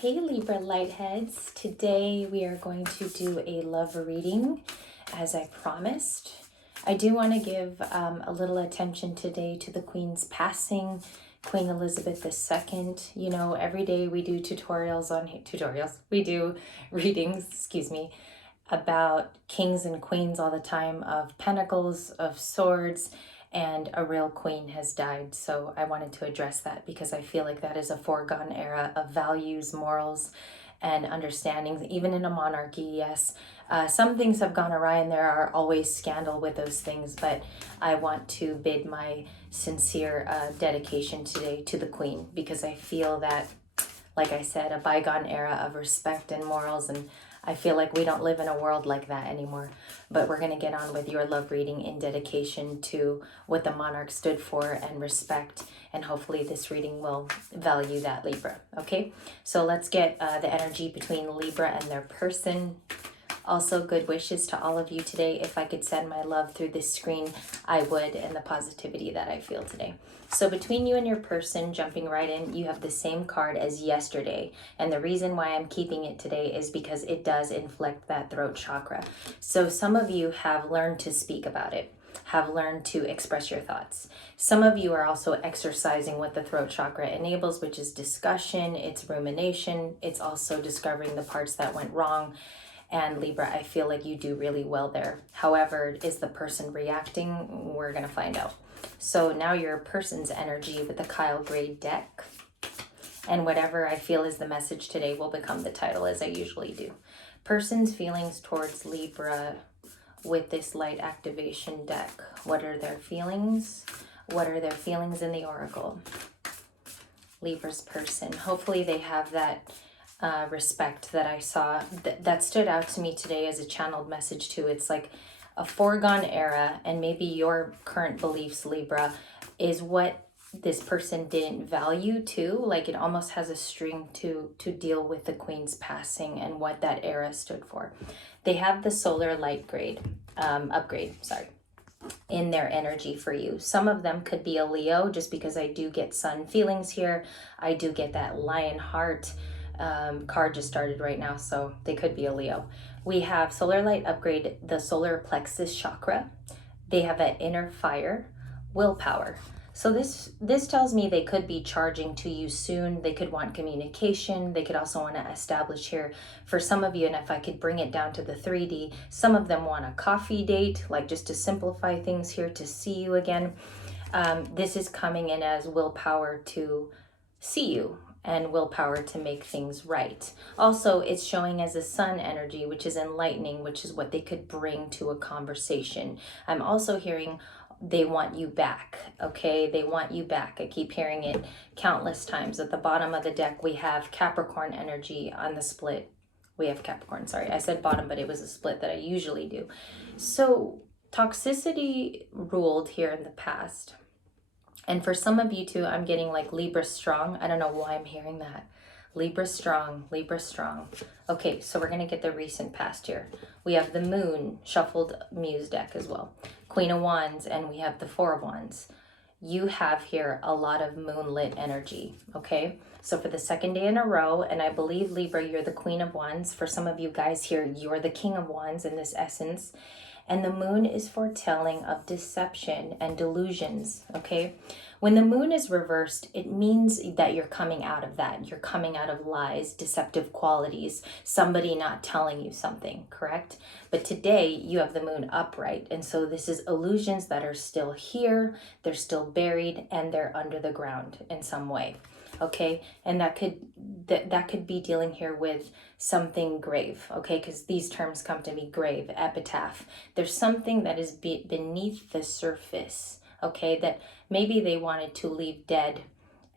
Hey Libra Lightheads. Today we are going to do a love reading as I promised. I do want to give a little attention today to the Queen's passing, Queen Elizabeth II. You know, every day we do we do readings, about kings and queens all the time, of pentacles, of swords, and a real queen has died. So I wanted to address that because I feel like that is a foregone era of values, morals, and understandings, even in a monarchy. Yes, some things have gone awry and there are always scandal with those things, but I want to bid my sincere dedication today to the Queen, because I feel that, like I said, a bygone era of respect and morals, and I feel like we don't live in a world like that anymore. But we're going to get on with your love reading in dedication to what the monarch stood for and respect, and hopefully this reading will value that, Libra. Okay, so let's get the energy between Libra and their person. Also, good wishes to all of you today. If I could send my love through this screen, I would, and the positivity that I feel today. So between you and your person, jumping right in, you have the same card as yesterday. And the reason why I'm keeping it today is because it does inflect that throat chakra. So some of you have learned to speak about it, have learned to express your thoughts. Some of you are also exercising what the throat chakra enables, which is discussion, it's rumination, it's also discovering the parts that went wrong. And Libra, I feel like you do really well there. However, is the person reacting? We're going to find out. So now your person's energy with the Kyle Gray deck. And whatever I feel is the message today will become the title, as I usually do. Person's feelings towards Libra with this light activation deck. What are their feelings? What are their feelings in the Oracle? Libra's person. Hopefully they have that respect that I saw that stood out to me today as a channeled message too. It's like a foregone era, and maybe your current beliefs, Libra, is what this person didn't value too. Like it almost has a string to deal with the Queen's passing and what that era stood for. They have the solar light upgrade in their energy for you. Some of them could be a Leo, just because I do get sun feelings here. I do get that lion heart card just started right now, so they could be a Leo. We have solar light upgrade, the solar plexus chakra. They have that inner fire, willpower. So this tells me they could be charging to you soon. They could want communication. They could also want to establish here for some of you, and if I could bring it down to the 3D, some of them want a coffee date, like just to simplify things here, to see you again. This is coming in as willpower to see you and willpower to make things right. Also, it's showing as a sun energy, which is enlightening, which is what they could bring to a conversation. I'm also hearing they want you back, okay? They want you back. I keep hearing it countless times. At the bottom of the deck, we have Capricorn energy on the split. We have Capricorn, sorry. I said bottom, but it was a split that I usually do. So toxicity ruled here in the past. And for some of you too, I'm getting like Libra strong. I don't know why I'm hearing that. Libra strong, Libra strong. Okay, so we're going to get the recent past here. We have the Moon, shuffled Muse deck as well. Queen of Wands, and we have the Four of Wands. You have here a lot of moonlit energy, okay? So for the second day in a row, and I believe Libra, you're the Queen of Wands. For some of you guys here, you're the King of Wands in this essence. And the moon is foretelling of deception and delusions, okay? When the moon is reversed, it means that you're coming out of that. You're coming out of lies, deceptive qualities, somebody not telling you something, correct? But today you have the moon upright. And so this is illusions that are still here, they're still buried, and they're under the ground in some way. Okay, and that could be dealing here with something grave, okay, because these terms come to me: grave, epitaph. There's something that is beneath the surface, okay, that maybe they wanted to leave dead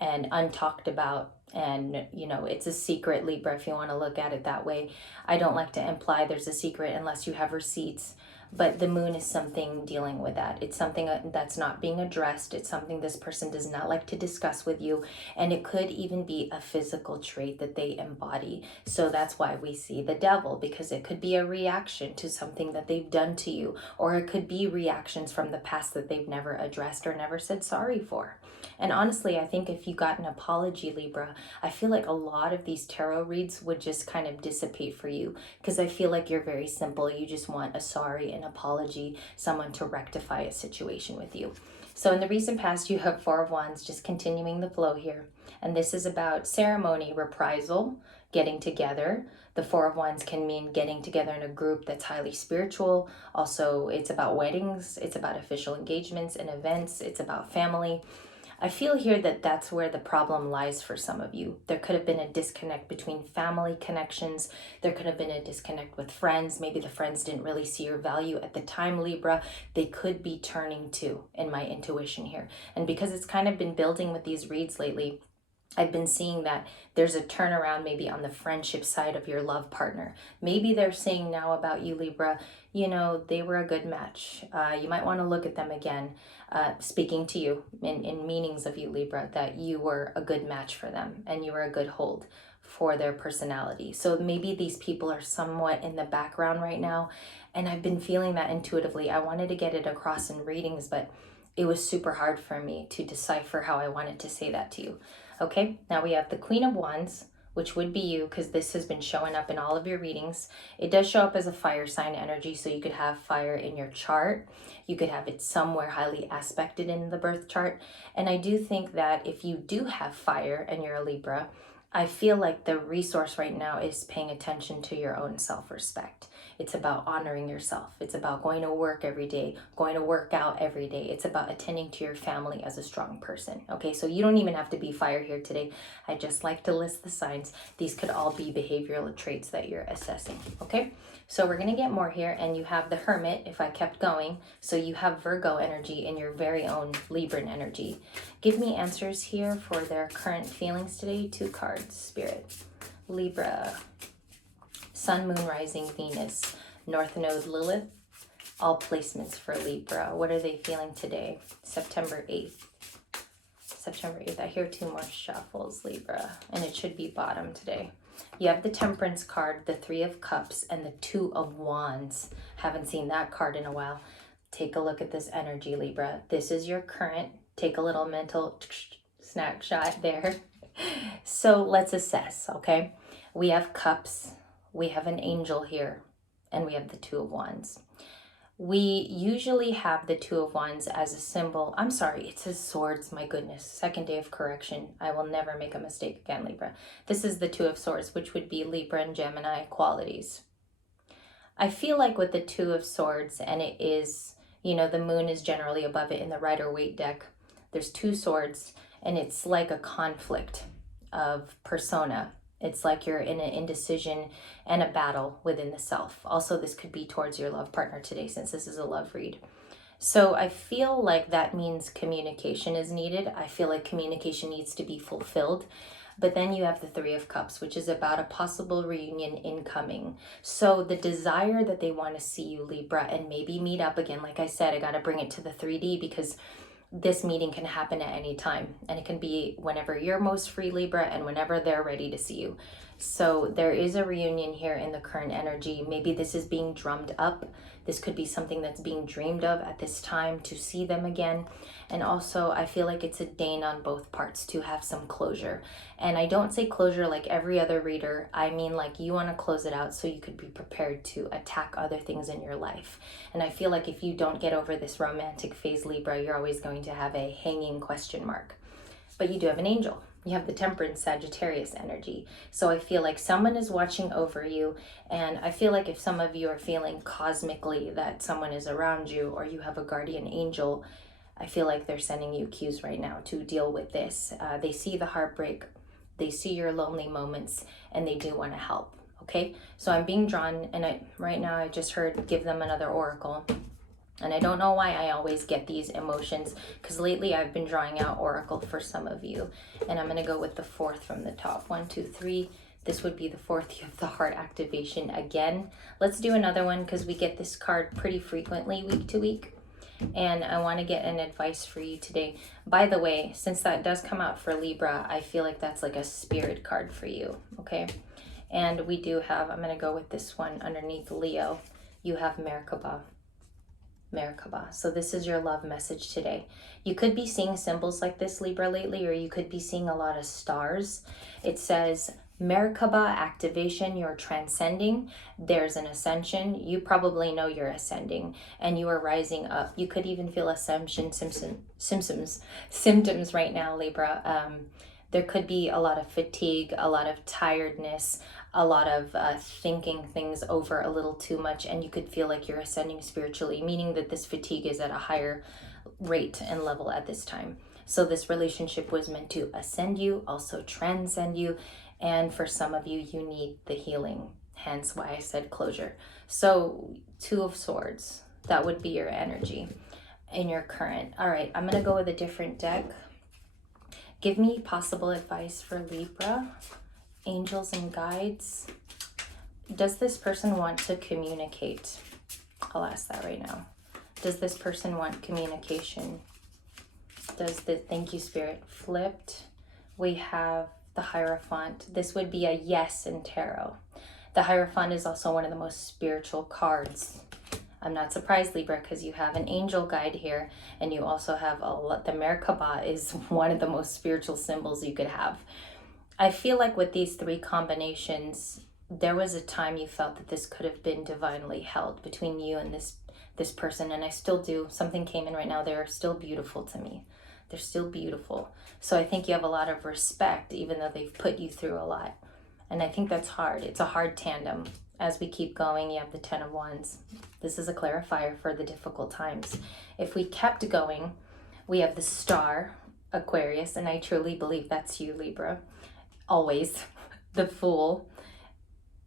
and untalked about, and you know, it's a secret, Libra, if you want to look at it that way. I don't like to imply there's a secret unless you have receipts, but the moon is something dealing with that. It's something that's not being addressed. It's something this person does not like to discuss with you. And it could even be a physical trait that they embody. So that's why we see the devil, because it could be a reaction to something that they've done to you, or it could be reactions from the past that they've never addressed or never said sorry for. And honestly, I think if you got an apology, Libra, I feel like a lot of these tarot reads would just kind of dissipate for you, because I feel like you're very simple. You just want a sorry, an apology, someone to rectify a situation with you. So in the recent past, you have Four of Wands, just continuing the flow here. And this is about ceremony, reprisal, getting together. The Four of Wands can mean getting together in a group that's highly spiritual. Also, it's about weddings. It's about official engagements and events. It's about family. I feel here that that's where the problem lies for some of you. There could have been a disconnect between family connections. There could have been a disconnect with friends. Maybe the friends didn't really see your value at the time, Libra. They could be turning to, in my intuition here. And because it's kind of been building with these reads lately, I've been seeing that there's a turnaround maybe on the friendship side of your love partner. Maybe they're saying now about you, Libra, you know, they were a good match. You might want to look at them again, speaking to you in meanings of you, Libra, that you were a good match for them and you were a good hold for their personality. So maybe these people are somewhat in the background right now. And I've been feeling that intuitively. I wanted to get it across in readings, but it was super hard for me to decipher how I wanted to say that to you. Okay, now we have the Queen of Wands, which would be you, because this has been showing up in all of your readings. It does show up as a fire sign energy, so you could have fire in your chart. You could have it somewhere highly aspected in the birth chart. And I do think that if you do have fire and you're a Libra, I feel like the resource right now is paying attention to your own self-respect. It's about honoring yourself. It's about going to work every day, going to work out every day. It's about attending to your family as a strong person. Okay, so you don't even have to be fire here today. I just like to list the signs. These could all be behavioral traits that you're assessing. Okay, so we're going to get more here. And you have the Hermit, if I kept going. So you have Virgo energy and your very own Libran energy. Give me answers here for their current feelings today. 2 cards, Spirit. Libra. Sun, Moon, Rising, Venus, North Node, Lilith, all placements for Libra. What are they feeling today? September 8th. September 8th. I hear 2 more shuffles, Libra, and it should be bottom today. You have the Temperance card, the 3 of Cups, and the 2 of Wands. Haven't seen that card in a while. Take a look at this energy, Libra. This is your current. Take a little mental snapshot there. So let's assess, okay? We have Cups. We have an angel here, and we have the 2 of Wands. We usually have the 2 of Wands as a symbol. I'm sorry, it says Swords, my goodness. Second day of correction. I will never make a mistake again, Libra. This is the 2 of Swords, which would be Libra and Gemini qualities. I feel like with the 2 of Swords, and it is, you know, the moon is generally above it in the Rider-Waite deck. There's 2 swords, and it's like a conflict of persona. It's like you're in an indecision and a battle within the self. Also, this could be towards your love partner today, since this is a love read. So I feel like that means communication is needed. I feel like communication needs to be fulfilled. But then you have the 3 of Cups, which is about a possible reunion incoming. So the desire that they want to see you, Libra, and maybe meet up again. Like I said, I got to bring it to the 3D, because this meeting can happen at any time, and it can be whenever you're most free, Libra, and whenever they're ready to see you. So there is a reunion here in the current energy. Maybe this is being drummed up. This could be something that's being dreamed of at this time, to see them again. And also, I feel like it's a gain on both parts to have some closure. And I don't say closure like every other reader. I mean, like, you want to close it out so you could be prepared to attack other things in your life. And I feel like if you don't get over this romantic phase, Libra, you're always going to have a hanging question mark. But you do have an angel. You have the Temperance Sagittarius energy. So I feel like someone is watching over you. And I feel like if some of you are feeling cosmically that someone is around you, or you have a guardian angel, I feel like they're sending you cues right now to deal with this. They see the heartbreak. They see your lonely moments, and they do want to help. Okay, so I'm being drawn, and right now I just heard give them another oracle. And I don't know why I always get these emotions, because lately I've been drawing out oracle for some of you. And I'm going to go with the 4th from the top. 1, 2, 3. This would be the fourth of the heart activation again. Let's do another one because we get this card pretty frequently week to week. And I want to get an advice for you today. By the way, since that does come out for Libra, I feel like that's like a spirit card for you, okay? And we do have, I'm going to go with this one underneath Leo. You have Merkaba. Merkaba. So this is your love message today. You could be seeing symbols like this, Libra, lately, or you could be seeing a lot of stars. It says Merkaba activation, you're transcending. There's an ascension. You probably know you're ascending and you are rising up. You could even feel ascension symptoms right now, Libra. There could be a lot of fatigue, a lot of tiredness, a lot of thinking things over a little too much, and you could feel like you're ascending spiritually, meaning that this fatigue is at a higher rate and level at this time. So this relationship was meant to ascend you, also transcend you, and for some of you, you need the healing, hence why I said closure. So Two of Swords, that would be your energy in your current. All right, I'm going to go with a different deck. Give me possible advice for Libra, angels and guides. Does this person want to communicate? I'll ask that right now. Does this person want communication? Thank you, Spirit, flipped. We have the Hierophant. This would be a yes in tarot. The Hierophant is also one of the most spiritual cards. I'm not surprised, Libra, because you have an angel guide here, and you also have the Merkaba is one of the most spiritual symbols you could have. I feel like with these three combinations, there was a time you felt that this could have been divinely held between you and this person, and I still do. Something came in right now. They're still beautiful to me. They're still beautiful. So I think you have a lot of respect, even though they've put you through a lot. And I think that's hard. It's a hard tandem. As we keep going, you have the 10 of Wands. This is a clarifier for the difficult times. If we kept going, we have the Star, Aquarius, and I truly believe that's you, Libra. Always. The Fool,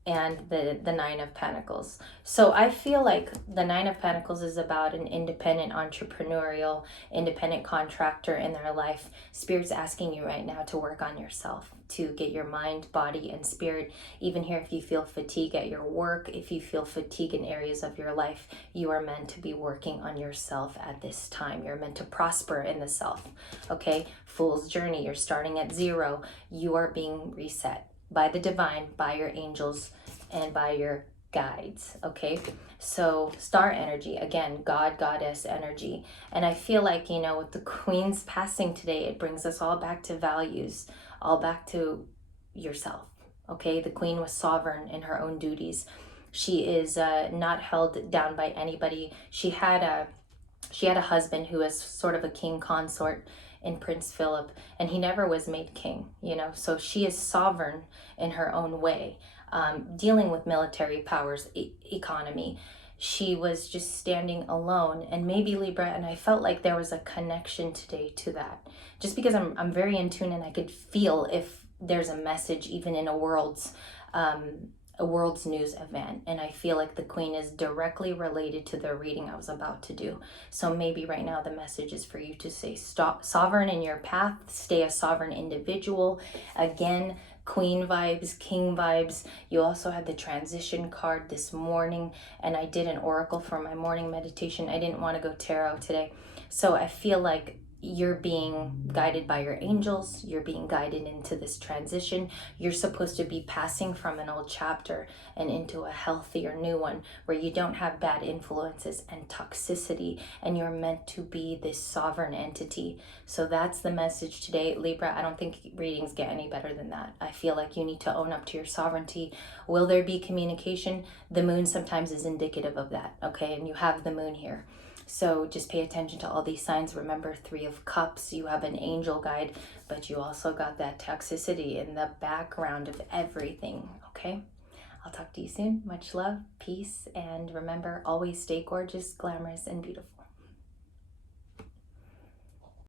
and the Nine of Pentacles. So I feel like the Nine of Pentacles is about an independent entrepreneurial, independent contractor in their life. Spirit's asking you right now to work on yourself, to get your mind, body, and spirit. Even here, if you feel fatigue at your work, if you feel fatigue in areas of your life, you are meant to be working on yourself at this time. You're meant to prosper in the self, okay? Fool's journey, you're starting at zero. You are being reset by the divine, by your angels, and by your guides, okay? So star energy, again, God, goddess energy. And I feel like, you know, with the Queen's passing today, it brings us all back to values, all back to yourself, okay? The Queen was sovereign in her own duties. She is not held down by anybody. She had a husband who was sort of a king consort in Prince Philip, and he never was made king, you know, so she is sovereign in her own way, dealing with military powers, economy. She was just standing alone, and maybe Libra, and I felt like there was a connection today to that, just because I'm very in tune, and I could feel if there's a message even in a world's news event, and I feel like the Queen is directly related to the reading I was about to do. So maybe right now the message is for you to say, stop sovereign in your path, stay a sovereign individual. Again, Queen vibes, King vibes. You also had the transition card this morning, and I did an oracle for my morning meditation. I didn't want to go tarot today, so I feel like you're being guided by your angels. You're being guided into this transition. You're supposed to be passing from an old chapter and into a healthier new one where you don't have bad influences and toxicity, and you're meant to be this sovereign entity. So that's the message today, Libra. I don't think readings get any better than that. I feel like you need to own up to your sovereignty. Will there be communication? The moon sometimes is indicative of that, okay? And you have the moon here. So just pay attention to all these signs. Remember, 3 of Cups, you have an angel guide, but you also got that toxicity in the background of everything, okay? I'll talk to you soon. Much love, peace, and remember, always stay gorgeous, glamorous, and beautiful.